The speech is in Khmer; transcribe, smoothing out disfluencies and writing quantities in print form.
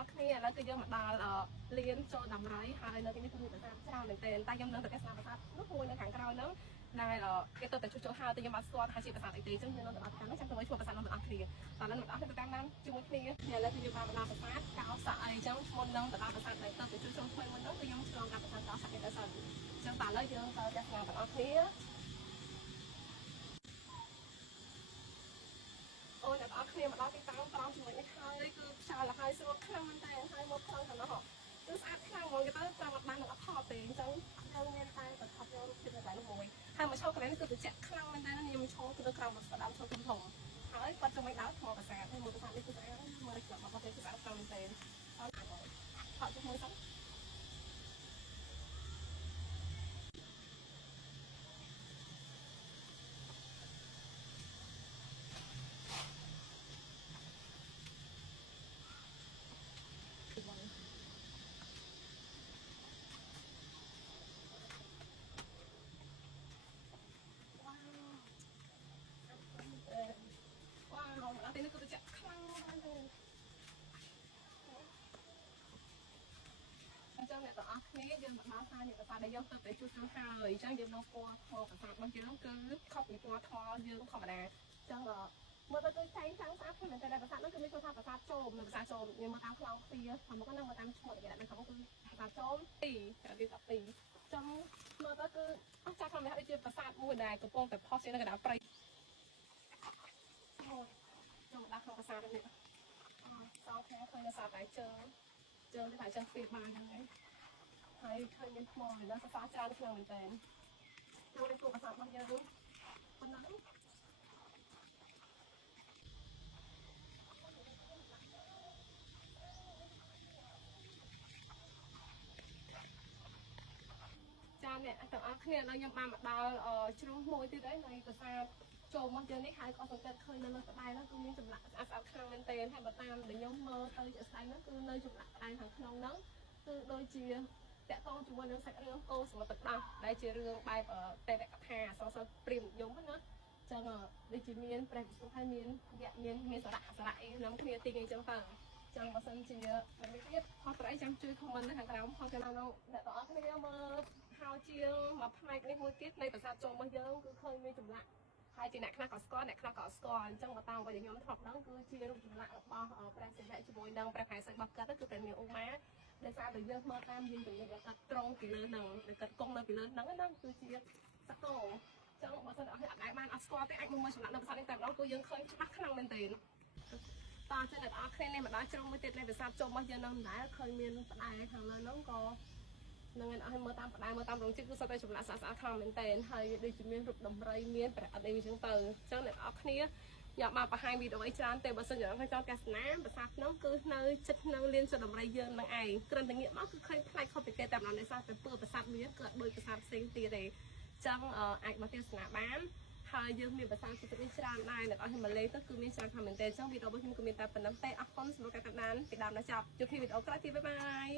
อគ្នាឥឡូវគឺយើងមកដល់លៀនចូលដំរីហើយនៅទីនេះគឺមានប្រាសាទច្រើនមែនទែនតែខ្ញុំនឹងទៅទស្សនាប្រាសាទនោះមួយនៅខាងក្រោយហ្នឹងដែលគេទៅតែជួសជុលហើយតែខ្ញុំអត់ស្គាល់ថាជាប្រាសាទអីទេអញ្ចឹងយើងនឹងទៅអត់តាមនេះចាំទៅមើលឈ្មោះប្រាសាទនោះទាំងអស់គ្នាតោះឥឡូវមកដល់ទៅតាមជាមួយគ្នាឥឡូវគឺយើងបានដល់ប្រាសាទកោសក់អីអញ្ចឹងមុននឹងទៅដល់ប្រាសាទដែលទៅជួសជុលថ្មីមុនហ្នឹងគឺខ្ញុំឆ្លងកាត់ប្រាសាទកោសក់នេះទៅសិនអញ្ចឹងតោះឥឡូវយើងទៅទស្សនាទាំងអស់គ្នាអូនអ្នកនរគ្នាមកដល់ទីតាំងត្រង់ជាមួយនេះហើយគឺខ្យល់ហើយស្រួលខ្លាំងមែនតើហើយមកខ្លាំងទៅនោះគឺស្អាតខ្លាំងហ្មងគេទៅតាមអត់បាននឹងអត់ថតទេអញ្ចឹងយើងមានតែទៅថតយករូបភាពនៅកន្លែងនោះមួយហើយមកឈរកន្លែងនេះគឺត្រជាក់ខ្លាំងមែនតើខ្ញុំឈរគឺក្រោមស្ដាំឈរធំធំហើយគាត់ចង់ឲ្យដល់ថ្មប្រាសាទហើយមើលប្រាសាទនេះគឺស្អាតមើលจากរបស់គេគឺស្អាតខ្លាំងមែនតើអត់ថតជាមួយសិនវ៉ាវអត់ទេនេះគឺត្រជាក់ខ្លាំងមែនតើអញ្ចឹងអ្នកទាំងអស់គ្នាយើងមកដល់ហើយអ្នកប្រាសាទដែលយើងទៅជួសជុលហើយអញ្ចឹងយើងមកពណ៌ថ្មប្រាសាទរបស់យើងគឺខុសពីពណ៌ថ្មយើងធម្មតាអញ្ចឹងមើលទៅគឺចែងចាំងស្អាតមែនតើប្រាសាទនោះគឺមានឈ្មោះថាប្រាសាទជោមនៅប្រាសាទជោមយើងមកតាមខ្លងទ្វារខាងមុខហ្នឹងមកតាមឈ្មោះគេដាក់នៅខាងមុខគឺប្រាសាទជោម2តែវា12ចឹងមើលទៅគឺអស្ចារ្យខ្លាំងណាស់ដូចជាប្រាសាទមួយដែលកំពុងតែផុសជានៅកណ្ដាលព្រៃចូលមកដល់ក្នុងប្រាសាទនេះសងខាងឃើញនៅសាតែជើងទៅតែជើងស្ពាយបានហ្នឹងហើយឃើញមានថ្មនៅសរសើរច្រើនខ្លាំងមែនតើចូលទៅប្រាសាទរបស់យើងប៉ុណ្ណឹងចាអ្នកទាំងអស់គ្នាឥឡូវខ្ញុំបានមកដល់ជ្រុងមួយទៀតហើយនៃប្រាសាទចូលមកយើងនេះហើយក៏សង្កេតឃើញនៅលើក្បែរហ្នឹងគឺមានចម្លាក់ស្អាតខ្លាំងមែនទែនហើយបើតាមដែលខ្ញុំមើលទៅជាក់ស្ដែងហ្នឹងគឺនៅចម្លាក់ក្បែរខាងក្នុងហ្នឹងគឺដូចជាតកតងជាមួយនឹងសាច់រឿងកូរសមុទ្រទឹកដោះដែលជារឿងបែបទេវកថាអសរសិល្ប៍ព្រាហ្មណ៍និយមណាចឹងដូចជាមានព្រះវិស្ណុហើយមានយៈមានសារៈអីក្នុងគ្នាទីអញ្ចឹងទៅចឹងបើសិនជាមិនទៀតខុសត្រូវអីចាំជួយខមមិននៅខាងក្រោមផងចំណងអ្នកទាំងអស់គ្នាមើលហើយជាមួយផ្នែកនេះមួយទៀតនៃប្រាសាទចូលរបស់យើងគឺឃើញមានចម្លាក់ហើយជាអ្នកខ្លះក៏ស្គាល់អ្នកខ្លះក៏អត់ស្គាល់អញ្ចឹងបើតាមអ្វីដែលខ្ញុំធ្លាប់ដឹងគឺជារូបចម្លាក់របស់ព្រះសិវៈជាមួយនឹងព្រះផែនសីរបស់គាត់គឺព្រះនាងឧមាដែលសារតែយើងមើលតាមយើងជំនាញគាត់ត្រង់ពីលើហ្នឹងដែលគាត់គង់នៅពីលើហ្នឹងហ្នឹងគឺជាសកលចឹងបើសិនអត់អាចបានអត់ស្គាល់ទេអាចមើលចម្លាក់នៅប្រាសាទនេះតែម្ដងគឺយើងឃើញច្បាស់ខ្លាំងមែនទែនតើចឹងអ្នកនរគ្នានេះមកដល់ជ្រុងមួយទៀតនៃប្រាសាទចូលរបស់យើងនឹងដែរឃើញមានផ្តែរខាងលើហ្នឹងក៏នឹងឲ្យមើលតាមផ្តែរមើលតាមរោងជិះគឺសុទ្ធតែចម្លាក់ស្អាតខ្លាំងមែនទែនហើយដូចជាមានរូបដំរីមានប្រអិតអីអញ្ចឹងទៅអញ្ចឹងអ្នកនរគ្នាយកមកបង្ហាញវីដេអូអីច្រើនទេបើសិនជាចង់ទស្សនាប្រាសាទហ្នឹងគឺនៅចិត្តនៅលៀនចុះដំរីយើងនឹងឯងគ្រាន់តែងាកមកគឺឃើញប្លែកខុសពីគេតែម្ដងនេះសោះតែពើប្រាសាទមានគឺអត់ដូចប្រាសាទផ្សេងទៀតទេអញ្ចឹងអាចមកទស្សនាបានហើយយើងមានភាសាជានេះច្រើនដែរអ្នកអស់មកលេងទៅគឺមានច្រើនខមមិនទេអញ្ចឹងវីដេអូរបស់ខ្ញុំគឺមានតែប៉ុណ្្នឹងទេអរគុណសម្រាប់ការតាមដានពីដើមដល់ចប់ជួបគ្នាវីដេអូក្រោយទៀតបាយបាយ